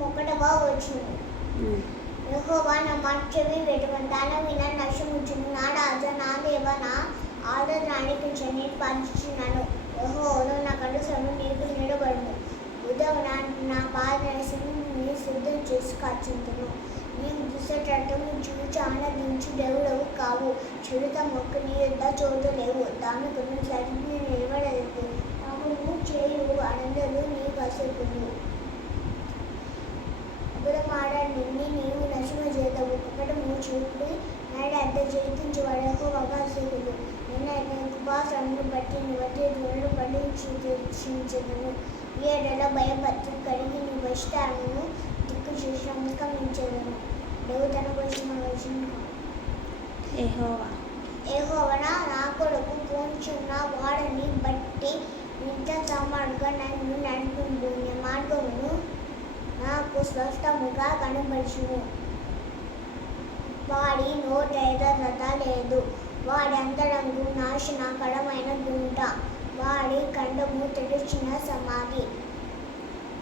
31వ వచనం. యెహోవా నా మాట చెవి పెట్టుకుని దాని విన నశించును. నా రాజా నా దేవ నా ఆరాధన ఆలకించు. నేను పాలించుచున్నాను. యెహోవాను నా కనుసరము నీకు నిలబడును. ఉదయం నా పాదరసముని సిద్ధం చేసి కాచుంటును. నీవు దుష్టటము చూచి ఆనందించు దేవుడవు కావు. చిరుత మొక్క నీ యొద్ద చోటు లేవు. దాని కొన్ని సరిగ్గా నిలబడలేదు. పాపము చేయు అందరూ నీ వశకులు. అబద్ధమాడని నీవు నశింపజేయవు. కపటము చూపి నాడు అంత చేయించు వాడకు అవకాశకులు. నేను కృపాసనను బట్టి నీ వద్ద దూరలు పడించదను. ఈ ఏడల భయభక్తులు కలిగి నీ వస్తాను దిక్కు చేసి అంకమించదను. దేవుడు తన కోసం యెహోవా నా కొరకు పోంచున్న వాడిని బట్టి ఇంత సమాడుగా నన్ను నడిపిండు. నీ మార్గమును నాకు స్పష్టముగా కనబడుచును. వాడి నోట యథార్థత లేదు. వాడి అంతరంగు నాశనకరమైన గుంట. వాడి కంఠము తెరిచిన సమాధి.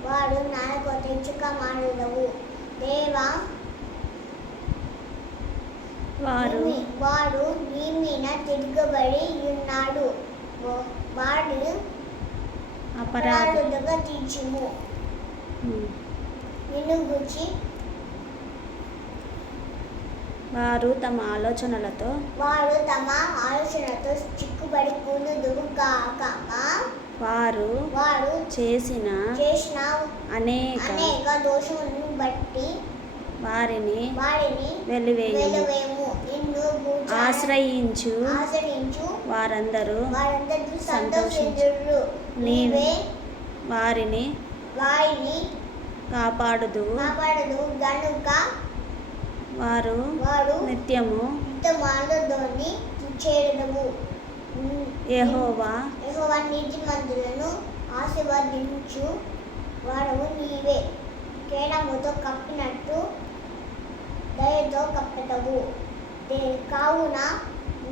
వాడు నాలుక తెచ్చుక మానదవు. దేవా వాడు నీ మీద తిరగబడి ఉన్నాడు. వాడు అపరాధులుగా తీర్చుము. నిన్ను గూర్చి వారు తమ ఆలోచనలతో చిక్కుబడి కూలుదురు గాక. వారు చేసిన అనేక దోషములను బట్టి వారిని వెలివేయము. నిన్ను ఆశ్రయించు వారందరూ సంతోషించురు. నీవే వారిని కాపాడుదు గనుక వారు నిత్యము చేరదము. యెహోవా నీతిమంతులను ఆశీర్వదించు వాడవు నీవే. కేడముతో కప్పినట్టు దయతో కప్పెదవు. కావున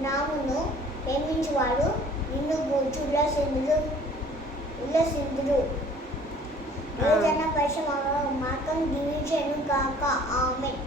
నామును ప్రేమించువాడు నిన్ను గూర్చి ఉల్లసిందురు. ఏదైనా పరిశ్రమ మార్గం దీవించెను గాక. ఆమేన్.